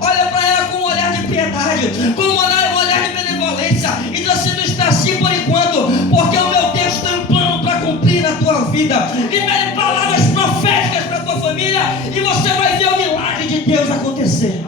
olha para ela com um olhar de piedade, com um olhar de benevolência, e diz assim: não está assim por enquanto, porque o meu Deus tem um plano para cumprir na tua vida. Libere palavras proféticas para a tua família, e você vai ver o milagre de Deus acontecer.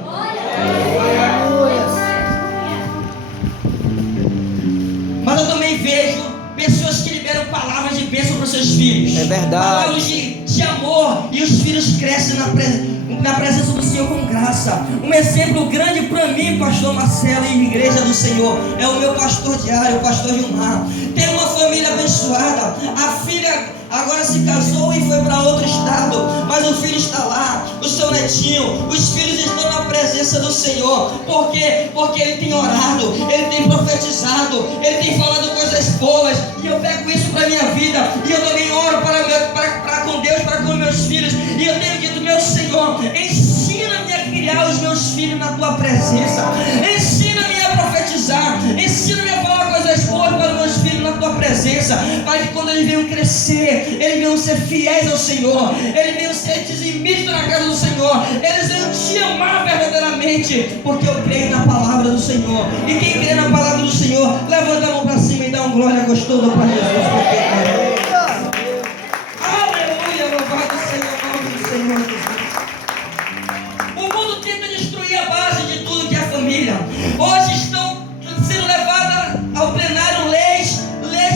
Mas eu também vejo pessoas que liberam palavras de bênção para os seus filhos. É verdade. Palavras de amor, e os filhos crescem na presença do Senhor com graça. Um exemplo grande para mim, pastor Marcelo, e igreja do Senhor, é o meu pastor diário, o pastor Gilmar. Tem uma família abençoada. A filha agora se casou e foi para outro estado, mas o filho está lá, o seu netinho. Os filhos estão na presença do Senhor. Por quê? Porque ele tem orado, ele tem profetizado, ele tem falado coisas boas, e eu pego isso para a minha vida, e eu também oro para com Deus, para com meus filhos, e eu tenho dito: meu Senhor, ensina-me a criar os meus filhos na tua presença, ensina-me a profetizar, ensina-me a falar coisas boas para os meus filhos na tua presença, para que quando eles venham crescer, eles venham ser fiéis ao Senhor, eles venham ser dizimistas na casa do Senhor, eles venham te amar verdadeiramente, porque eu creio na palavra do Senhor. E quem crê na palavra do Senhor, levanta a mão para cima e dá um glória gostoso para Jesus, porque é. Aleluia, louvado seja o nome do Senhor Jesus. O mundo tenta destruir a base de tudo que é a família. Hoje estão sendo levadas ao plenário leis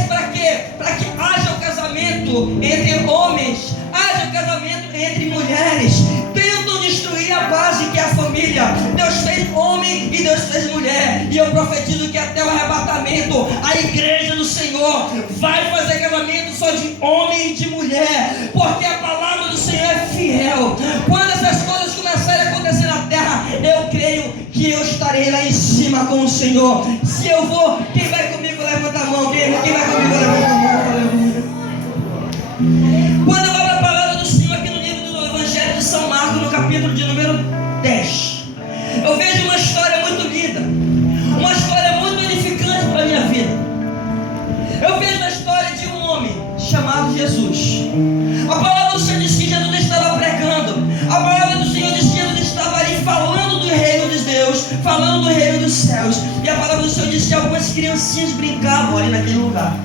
para quê? Para que haja o casamento entre homens, haja o casamento entre mulheres. Tentam destruir a base que é a família. Deus fez homem e Deus fez mulher, e eu profetizo que até o arrebatamento a igreja do Senhor vai fazer casamento só de homem e de mulher, porque a palavra do Senhor é fiel. Quando essas coisas começarem a acontecer na terra, eu creio que eu estarei lá em cima com o Senhor. Se eu vou, quem vai comigo levanta a mão. Quem vai comigo levanta a mão. Quando eu abro a palavra do Senhor aqui no livro do Evangelho de São Marcos, no capítulo de número 10, eu vejo uma história muito linda, uma história muito edificante para a minha vida. Eu vejo a história de um homem chamado Jesus. A palavra do Senhor diz que Jesus estava pregando. A palavra do Senhor diz que Jesus estava ali falando do reino de Deus, falando do reino dos céus. E a palavra do Senhor diz que algumas criancinhas brincavam ali naquele lugar.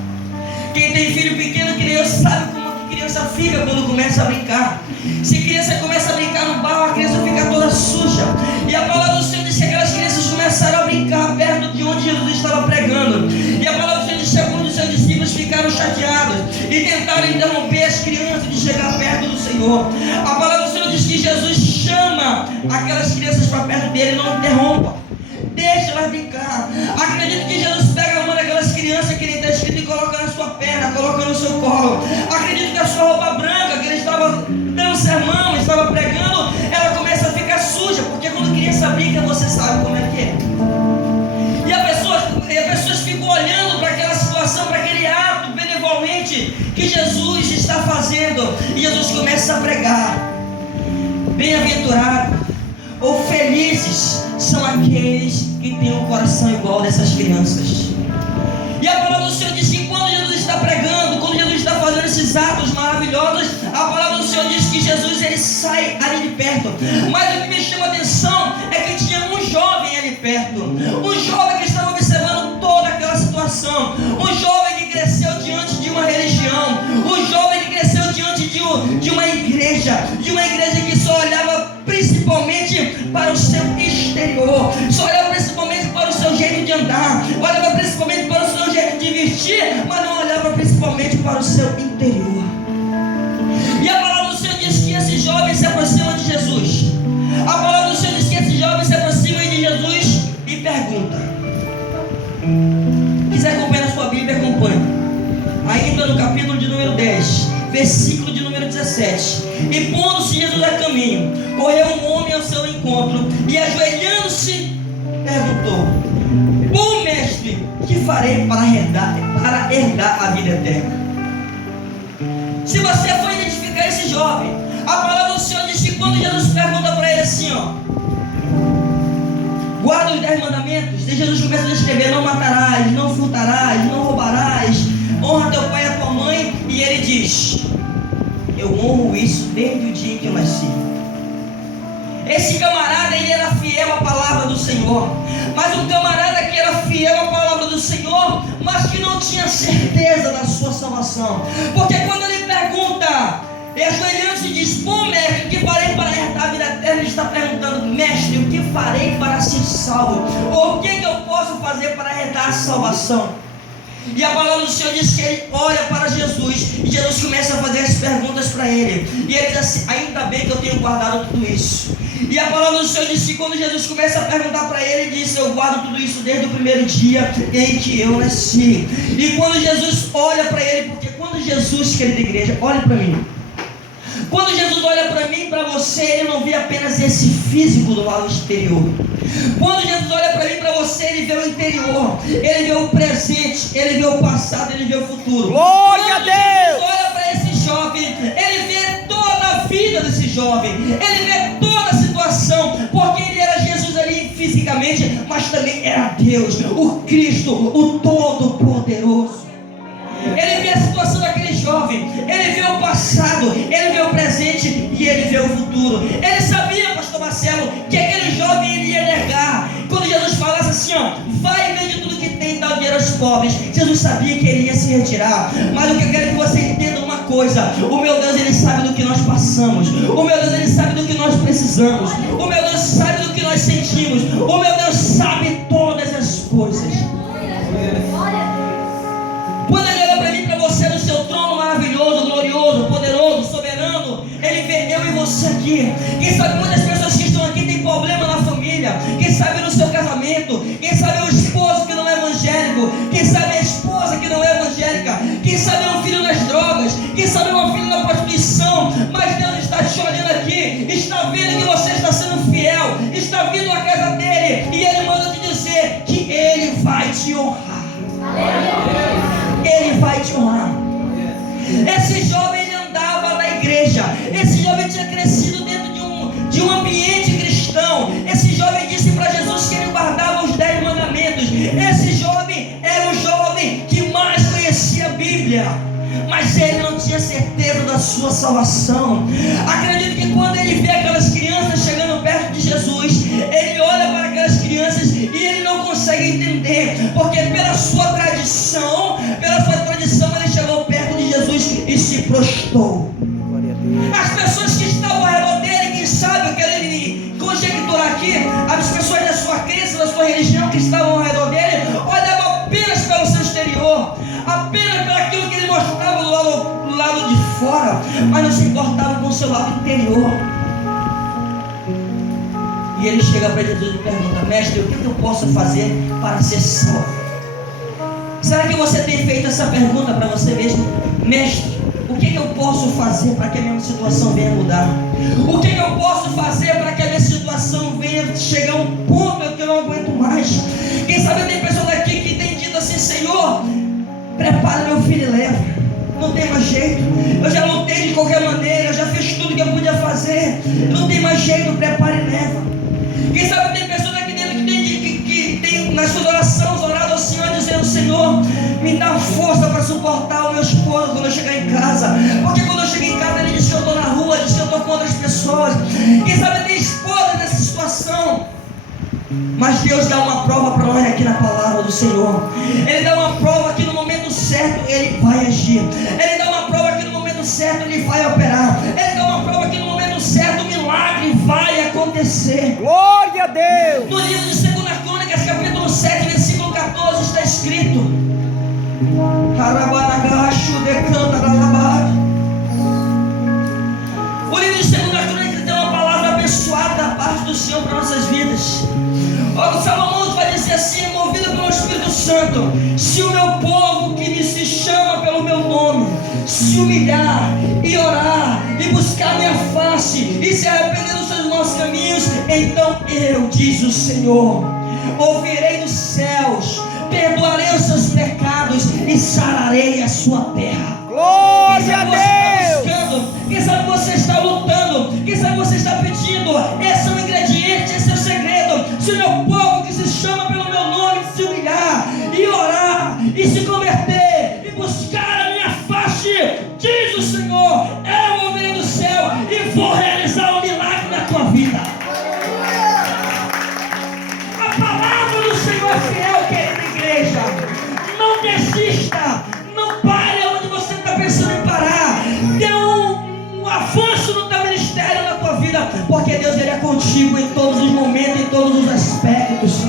Quem tem filho pequeno, criança, sabe como que criança fica quando começa a brincar. Se criança começa a brincar no barro, a criança fica toda suja. E a palavra do Senhor diz que aquelas crianças começaram a brincar perto de onde Jesus estava pregando. E a palavra do Senhor diz que alguns dos seus discípulos ficaram chateados e tentaram interromper as crianças de chegar perto do Senhor. A palavra do Senhor diz que Jesus chama aquelas crianças para perto dele: não interrompa, deixa elas brincar. Acredito que Jesus pega uma daquelas crianças que ele está escrito e coloca na sua perna, coloca no seu colo. Acredito que a sua roupa branca, que ele estava dando sermão, estava pregando, ela começa a ficar suja, porque quando criança brinca, você sabe como é que é. E as pessoas ficam olhando para aquela situação, para aquele ato benevolente que Jesus está fazendo. E Jesus começa a pregar: bem-aventurado ou felizes são aqueles que têm um coração igual dessas crianças. E a palavra do Senhor diz que quando Jesus está pregando, quando Jesus está fazendo esses atos maravilhosos, a palavra do Senhor diz que Jesus ele sai ali de perto. Mas o que me chama a atenção é que tinha um jovem ali perto, um jovem que estava observando toda aquela situação, um jovem que cresceu diante de uma religião, um jovem que cresceu diante de uma igreja que só olhava principalmente para o seu exterior, só olhava principalmente para o seu jeito de andar, olhava principalmente para o seu jeito de vestir, mas não olhava principalmente para o seu interior. E a palavra do Senhor diz que esse jovem se aproxima de Jesus. A palavra do Senhor diz que esse jovem se aproxima de Jesus e pergunta. Quiser acompanhar a sua Bíblia, acompanhe. Ainda no capítulo de número 10, versículo de número 17. E pondo-se Jesus a caminho, correu um homem ao seu encontro e, ajoelhando-se, perguntou: bom mestre, que farei para herdar a vida eterna? Se você for identificar esse jovem, a palavra do Senhor diz que quando Jesus pergunta para ele assim, guarda os 10 mandamentos, e Jesus começa a descrever: não matarás, não furtarás, não roubarás, honra teu pai e a tua mãe. E ele diz: eu honro isso desde o dia em que eu nasci. Esse camarada, ele era fiel à Senhor. Mas um camarada que era fiel à palavra do Senhor, mas que não tinha certeza da sua salvação. Porque quando ele pergunta, e ajoelhando-se diz: bom mestre, o que farei para herdar a vida eterna? Ele está perguntando: mestre, o que farei para ser salvo? Ou o que eu posso fazer para herdar a salvação? E a palavra do Senhor diz que ele olha para Jesus, e Jesus começa a fazer as perguntas para ele, e ele diz assim: ainda bem que eu tenho guardado tudo isso. E a palavra do Senhor diz que quando Jesus começa a perguntar para ele, ele diz: eu guardo tudo isso desde o primeiro dia em que eu nasci. E quando Jesus olha para ele, porque quando Jesus, querida igreja, olha para mim, quando Jesus olha para mim e para você, ele não vê apenas esse físico do lado exterior. Quando Jesus olha para mim e para você, ele vê o interior, ele vê o presente, ele vê o passado, ele vê o futuro. Glória a Deus! Jesus olha para esse jovem, ele vê toda a vida desse jovem, ele vê toda a situação, porque ele era Jesus ali fisicamente, mas também era Deus, o Cristo, o Todo-Poderoso. Ele vê a situação daquele jovem, ele vê o passado, ele vê o presente e ele vê o futuro. Ele sabia, pastor Marcelo, que aquele jovem ele ia negar. Quando Jesus falasse assim, ó, vai e vende tudo que tem e dá o dinheiro aos pobres, Jesus sabia que ele ia se retirar. Mas o que eu quero é que você entenda uma coisa: o meu Deus, ele sabe do que nós passamos, o meu Deus, ele sabe do que nós precisamos, o meu Deus sabe do que nós sentimos, o meu Deus sabe todas as coisas. Quando ele olha para mim e para você no seu trono maravilhoso, glorioso, poderoso, soberano, ele vê eu e você aqui. Quem sabe muitas pessoas que estão aqui têm problema na família, quem sabe no seu casamento, quem sabe é um esposo que não é evangélico, quem sabe é a esposa que não é evangélica, quem sabe é um filho nas drogas, quem sabe é um filho na prostituição, mas Deus está te olhando aqui, está vendo que você está sendo fiel, está vindo à casa dele, e ele manda te dizer que ele vai te honrar. Ele vai te honrar. Esse jovem ele andava na igreja. Esse jovem tinha crescido dentro de um ambiente cristão. Esse jovem disse para Jesus que ele guardava os 10 mandamentos. Esse jovem era o jovem que mais conhecia a Bíblia, mas ele não tinha certeza da sua salvação. Acredito que quando ele vê aquelas crianças chegando perto de Jesus, ele olha para aquelas crianças e ele não consegue entender, porque pela sua tradição ele chegou perto de Jesus e se prostrou. As pessoas que estavam ao redor dele, quem sabe, eu quero conjecturar aqui, as pessoas da sua crença, da sua religião que estavam ao redor dele, olhavam apenas pelo seu exterior, apenas pelo aquilo que ele mostrava do lado de fora, mas não se importava com o seu lado interior. E ele chega para Jesus e pergunta: mestre, o que eu posso fazer para ser salvo? Será que você tem feito essa pergunta para você mesmo? Mestre, o que eu posso fazer para que a minha situação venha mudar? O que eu posso fazer para que a minha situação venha chegar a um ponto em que eu não aguento mais? Quem sabe tem pessoas aqui que tem dito assim: Senhor, prepara meu filho e leva. Não tem mais jeito, eu já lutei de qualquer maneira, eu já fiz tudo que eu podia fazer, não tem mais jeito, prepara e leva. Quem sabe tem pessoas aqui dentro que tem nas suas orações orado ao Senhor, dizendo: Senhor, me dá força para suportar o meu esposo quando eu chegar em casa, porque quando eu cheguei em casa ele diz que eu estou na rua, diz que eu estou com outras pessoas. Quem sabe tem esposa nessa situação, mas Deus dá uma prova para nós aqui na palavra do Senhor. Ele dá uma prova que no momento certo ele vai agir, ele dá uma prova que no momento certo ele vai operar, ele dá uma prova que no momento certo o milagre vai acontecer. Glória a Deus! No livro de 2 Crônicas, capítulo 7, versículo 14, está escrito: o livro de 2 Crônicas tem uma palavra abençoada da parte do Senhor para nossas vidas. O Salomão vai dizer assim, movido pelo Espírito Santo: se o meu povo que se chama pelo meu nome se humilhar e orar e buscar minha face e se arrepender dos seus maus caminhos, então eu, diz o Senhor, ouvirei dos céus, perdoarei os seus pecados e sararei a sua terra. Glória a Deus! Quem sabe você está lutando, quem sabe você está pedindo, esse é o ingrediente, esse é o segredo. Se o meu povo que se chama pelo meu nome se humilhar e orar e se converter e buscar a minha face, diz o Senhor, eu ouvirei do céu e vou realizar um milagre na tua vida. A Não desista. Não pare onde você está pensando em parar. Dê um avanço no teu ministério, na tua vida, porque Deus ele é contigo em todos os momentos, em todos os aspectos.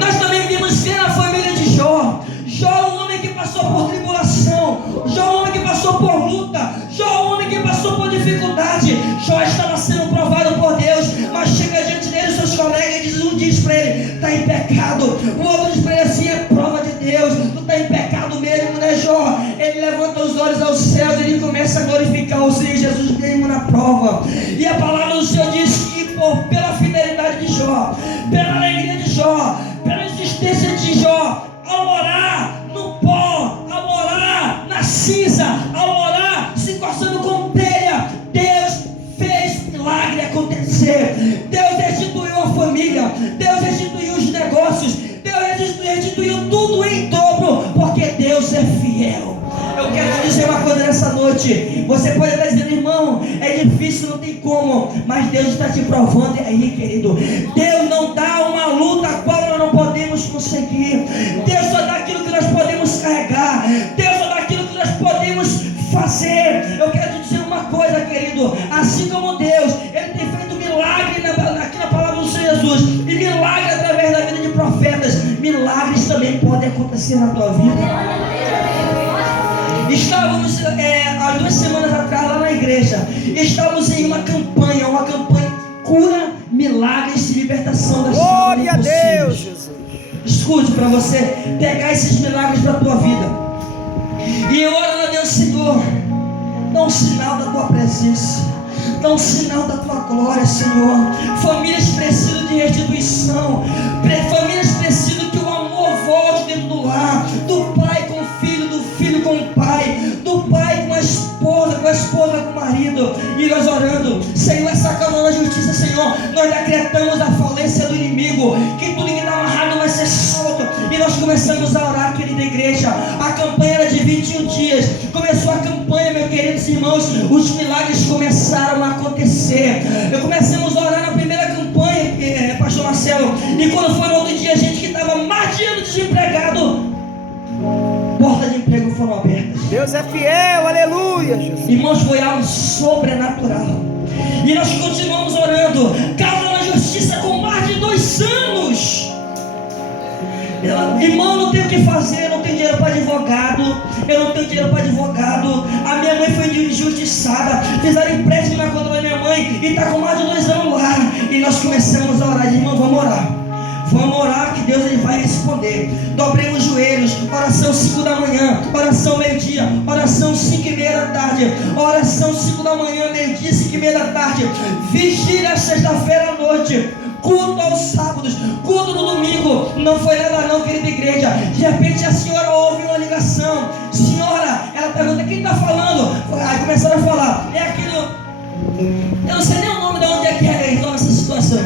Nós também vimos ver a família de Jó. Jó é um homem que passou por tribulação. Jó é um homem que passou por luta. Jó é um homem que passou por dificuldade. Jó estava sendo provado por Deus, mas chega diante dele, seus colegas, e um diz para ele: está em pecado. O outro diz para ele assim: é prova de Deus, tu está em pecado mesmo, né, Jó? Ele levanta os olhos aos céus e ele começa a glorificar o Senhor Jesus mesmo na prova. E a palavra do Senhor diz que pela fidelidade de Jó, pela alegria de Jó, pela existência de Jó, ao orar no pó, ao orar na cinza, ao orar se coçando com telha, Deus fez milagre acontecer. Deus restituiu a família, Deus restituiu os negócios, Deus restituiu tudo em dobro, porque Deus é fiel. Eu quero te dizer uma coisa nessa noite. Você pode estar dizendo: irmão, é difícil, não tem como, mas Deus está te provando aí, querido. Deus não dá uma luta a qual nós não podemos conseguir. Deus só dá aquilo que nós podemos carregar. Deus só dá aquilo que nós podemos fazer. Eu quero te dizer uma coisa, querido. Assim como Deus, Ele tem feito milagre aqui na palavra do Senhor Jesus, e milagre através da vida de profetas, milagres também podem acontecer na tua vida. Estávamos há 2 semanas atrás lá na igreja. Estávamos em uma campanha cura, milagres e libertação das pessoas. Glória a Deus, Jesus. Escute, para você pegar esses milagres para a tua vida. E eu oro a Deus: Senhor, dá um sinal da tua presença, dá um sinal da tua glória, Senhor. Famílias precisam de restituição, famílias precisam que o amor volte dentro do lar, do pai com o filho, do filho com o pai, do pai com a esposa com o marido. E nós orando: Senhor, essa causa da justiça, Senhor, nós decretamos a falência do inimigo, que tudo que está amarrado vai ser solto. E nós começamos a orar, querida igreja. A campanha era de 21 dias. Começou a campanha, meus queridos irmãos, os milagres começaram a acontecer. Começamos a orar na primeira campanha, pastor Marcelo, e quando foi no outro dia, a gente que estava mais de ano desempregado, portas de emprego foram abertas. Deus é fiel, aleluia, Jesus. Irmãos, foi algo sobrenatural. E nós continuamos orando, causa na justiça com mais de 2 anos. Irmão, não tenho o que fazer, eu não tenho dinheiro para advogado. A minha mãe foi injustiçada, fizeram empréstimo na conta da minha mãe e está com mais de 2 anos lá. E nós começamos a orar: irmão, vamos orar que Deus ele vai responder. Dobremos os joelhos, oração 5 da manhã, oração meio-dia, oração 5:30 da tarde, oração 5 da manhã, meio-dia, 5:30 da tarde, vigília sexta-feira à noite, culto aos sábados, culto no domingo. Não foi nada não, querida igreja. De repente a senhora ouve uma ligação: senhora, ela pergunta: quem está falando? Aí começaram a falar: é aquilo, eu não sei nem o nome de onde é que é então essa situação.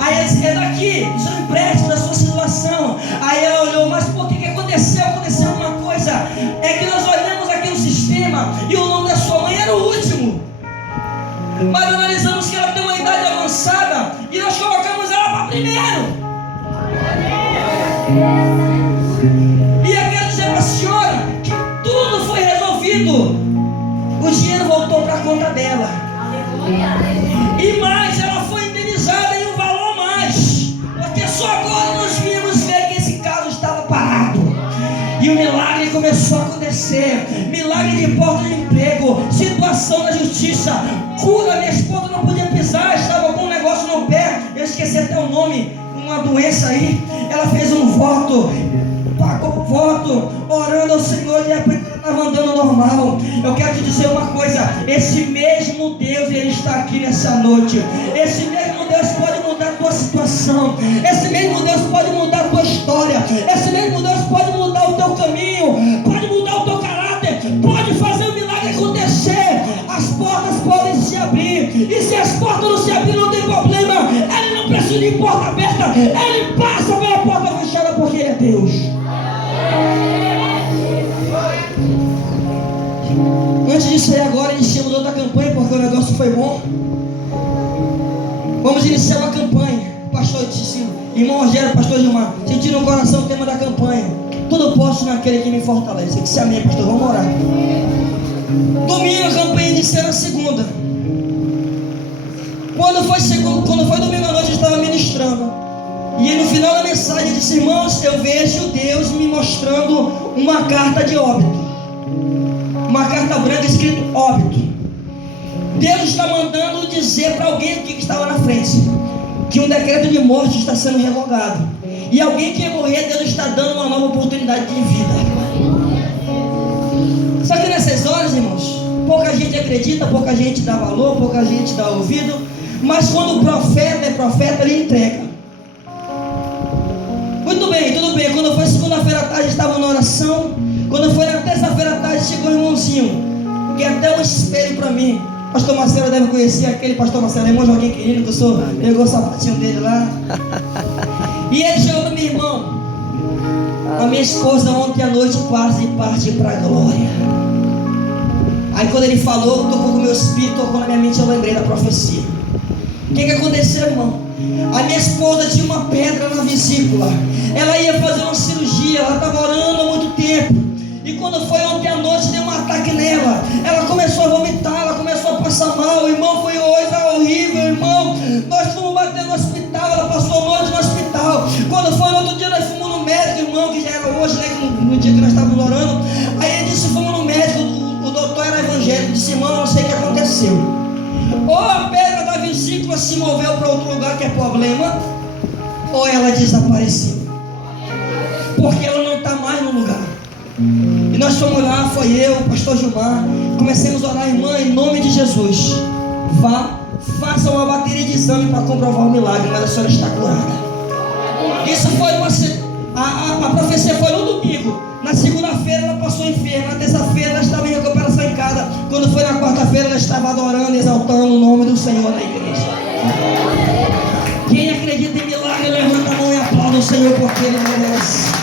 Aí ela disse: é daqui, do seu empréstimo, da sua situação. Aí ela olhou: mas por que aconteceu? Aconteceu uma coisa, é que nós olhamos aqui no sistema e o nome da sua mãe era o último, mas analisamos que ela tem uma idade avançada e nós colocamos ela para primeiro. E eu quero dizer para a senhora que tudo foi resolvido. O dinheiro voltou para a conta dela. E mais, ela foi indenizada em um valor a mais, porque só agora nós vimos ver que esse caso estava parado. E o milagre começou a acontecer. Milagre de porta de emprego, situação da justiça, cura. Minha esposa não podia pisar, estava com um negócio no pé, eu esqueci até o nome, uma doença aí. Ela fez um voto, pagou o voto, orando ao Senhor, e estava andando normal. Eu quero te dizer uma coisa: esse mesmo Deus, Ele está aqui nessa noite. Esse mesmo Deus pode mudar a tua situação. Esse mesmo Deus pode mudar a tua história. Esse mesmo Deus pode mudar o teu caminho, pode mudar o teu caráter, pode fazer o milagre acontecer. As portas podem se abrir, e se as portas não se abrirem, não tem problema. Ele não precisa de porta aberta, Ele passa pela porta fechada, porque Ele é Deus. Antes disso aí, agora iniciamos outra campanha, porque o negócio foi bom. Vamos iniciar uma campanha. O pastor disse: irmão Rogério, pastor Gilmar, sentiram no coração o tema da campanha: tudo posso naquele que me fortalece. Eu disse amém, pastor, vamos orar. Domingo a campanha inicia na segunda. Quando foi domingo à noite eu estava ministrando. E no final da mensagem eu disse: irmãos, eu vejo Deus me mostrando uma carta de óbito. Uma carta branca escrito óbito. Deus está mandando dizer para alguém que estava na frente que um decreto de morte está sendo revogado. E alguém que ia morrer, Deus está dando uma nova oportunidade de vida. Só que nessas horas, irmãos, pouca gente acredita, pouca gente dá valor, pouca gente dá ouvido. Mas quando o profeta é profeta, ele entrega. Muito bem, tudo bem. Quando foi segunda-feira à tarde, estava na oração. Quando foi na terça-feira à tarde, chegou o irmãozinho, que é até um espelho para mim. Pastor Marcelo deve conhecer aquele pastor Marcelo, irmão Joaquim querido, que o senhor pegou o sapatinho dele lá. E ele chegou para meu irmão: a minha esposa ontem à noite quase parte para a glória. Aí quando ele falou, tocou com o meu espírito, tocou na minha mente, eu lembrei da profecia. O que aconteceu, irmão? A minha esposa tinha uma pedra na vesícula. Ela ia fazer uma cirurgia, ela estava orando há muito tempo. E quando foi ontem à noite, deu um ataque nela. Ela começou a vomitar, ela começou a passar mal. Irmão, foi coisa horrível, irmão. Nós fomos bater no hospital, ela passou a noite no hospital. Quando foi no outro dia, nós fomos no médico, irmão, que já era hoje, né, no dia que nós estávamos orando. Aí ele disse: fomos no médico, o doutor era evangélico. Disse: irmão, eu não sei o que aconteceu. Ou a pedra da vesícula se moveu para outro lugar que é problema, ou ela desapareceu. Porque ela não está mais no lugar. E nós fomos lá, foi eu, o pastor Gilmar, comecemos a orar: irmã, em nome de Jesus, vá, faça uma bateria de exame para comprovar o milagre, mas a senhora está curada. Isso foi a profecia foi no domingo. Na segunda-feira ela passou enferma, na terça-feira ela estava em recuperação em casa. Quando foi na quarta-feira ela estava adorando, exaltando o nome do Senhor na igreja. Quem acredita em milagre, levanta a mão e aplauda o Senhor, porque Ele merece.